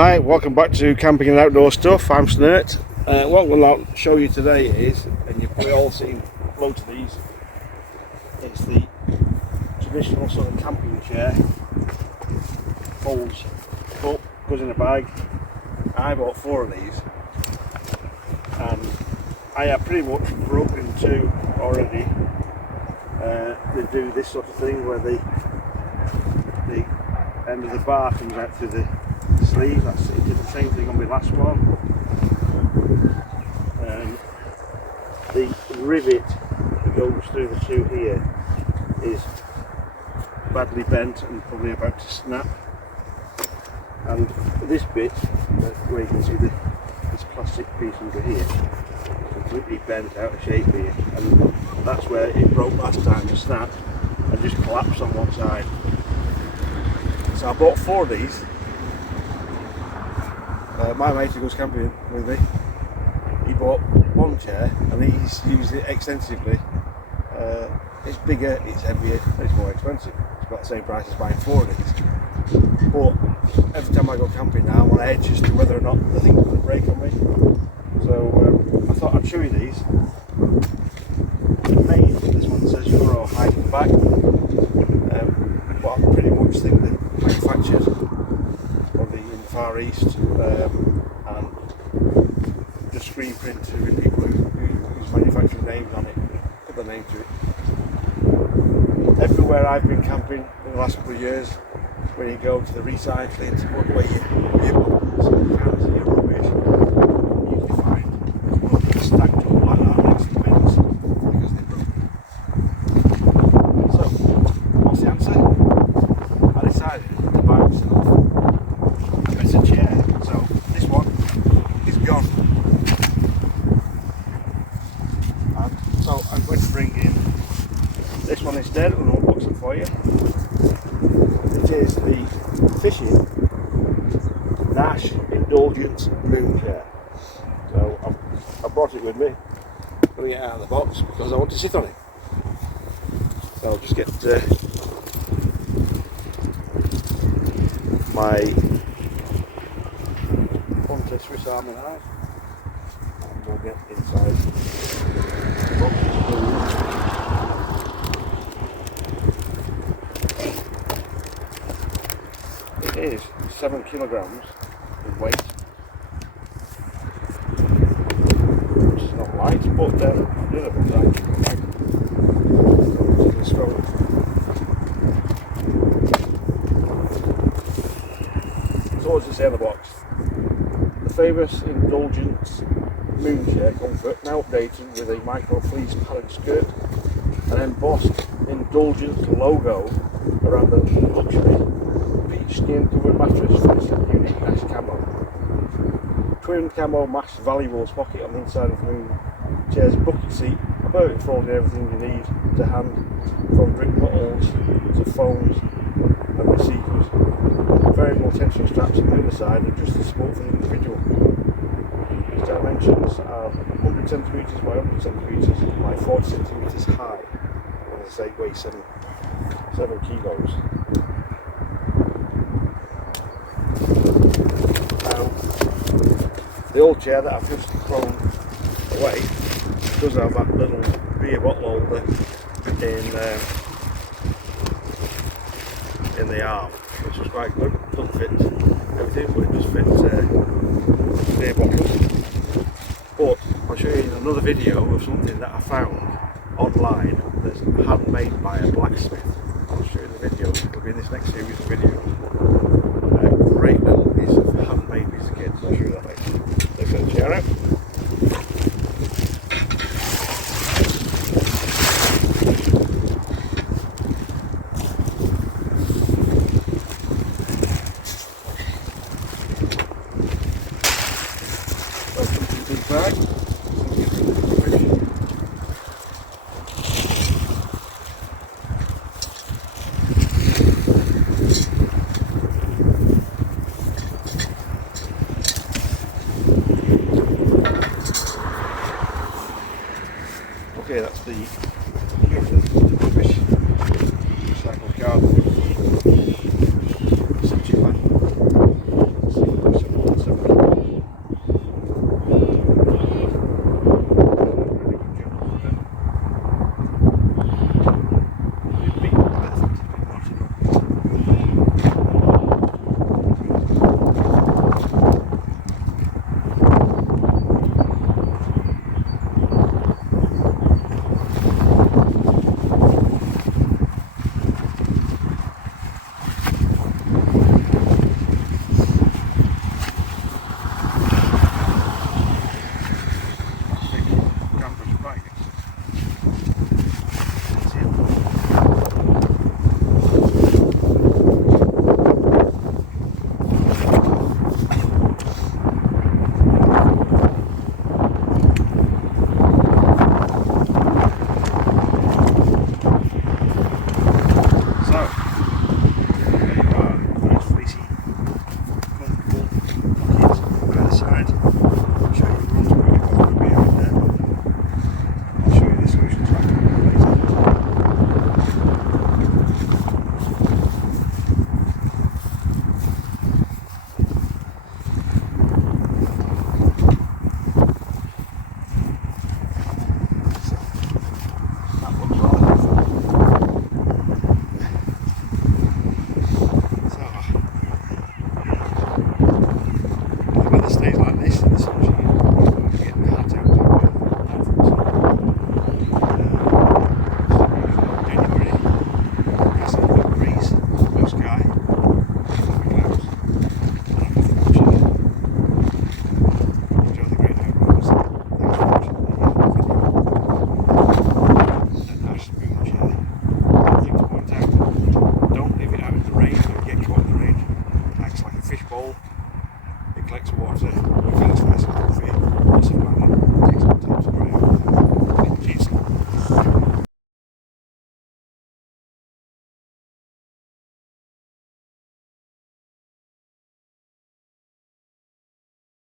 Hi, welcome back to Camping and Outdoor Stuff. I'm Snert. What we'll show you today is, and you've probably all seen loads of these, it's the traditional sort of camping chair. Folds up, goes in a bag. I bought 4 of these and I have pretty much broken 2 already. They do this sort of thing where the end of the bar comes out through the sleeve. It did the same thing on my last one. The rivet that goes through the 2 here is badly bent and probably about to snap. And this bit, where you can see this plastic piece under here, completely bent out of shape here, and that's where it broke last time, the snap, and just collapsed on one side. So I bought 4 of these. My mate who goes camping with me, he bought 1 chair and he's used it extensively. It's bigger, it's heavier, it's more expensive. It's about the same price as buying 4 of these. But every time I go camping now, I'm on edge as to whether or not the thing's going to break on me. So I thought I'd show you these. This one says Eurohike back, but I pretty much think they're manufactured probably in the Far East, and just screen print to people whose manufacturing names on it, put their name to it. Everywhere I've been camping in the last couple of years, when you go to the recycling to put away your bottles and cans and your rubbish, you usually find one stacked up like that next to the bins because they're broken. So, what's the answer? I decided to buy myself a better chair. So, this one is gone. And so, I'm going to bring in this one instead and unbox it for you. It is the fishing Nash Indulgence Moon Chair. So I brought it with me, putting it out of the box because I want to sit on it. So I'll just get my Hunter Swiss Army knife and we'll get inside the box. It is 7 kilograms in weight, which is not light, but the other one's actually light. So what does it say on the box? The famous Indulgence Moon Chair comfort, now updated with a micro fleece padded skirt, an embossed Indulgence logo around the luxury skin covered mattress for this unique Nash camo. Twin camo Nash valuables pocket on the inside of the Moon Chair's bucket seat, a perfect for holding everything you need to hand, from drink bottles to phones and receivers. Variable tension straps on the other side adjust the support for the individual. Its dimensions are 100 centimetres by 100 centimetres by 40 centimetres high, and as I say, weighs 7 kilos. The old chair that I've just thrown away does have that little beer bottle holder in the arm, which was quite good. It doesn't fit everything, but it just fits beer bottles. But I'll show you another video of something that I found online that's handmade by a blacksmith. I'll show you the video, it'll be in this next series of videos. A great little piece of handmade piece of kit, so I'll show you that later. Let's get the chair out. Welcome to the big bag. Okay, that's the rubbish, recycled cardboard, essentially. think it's nice and comfy. Lots of magnet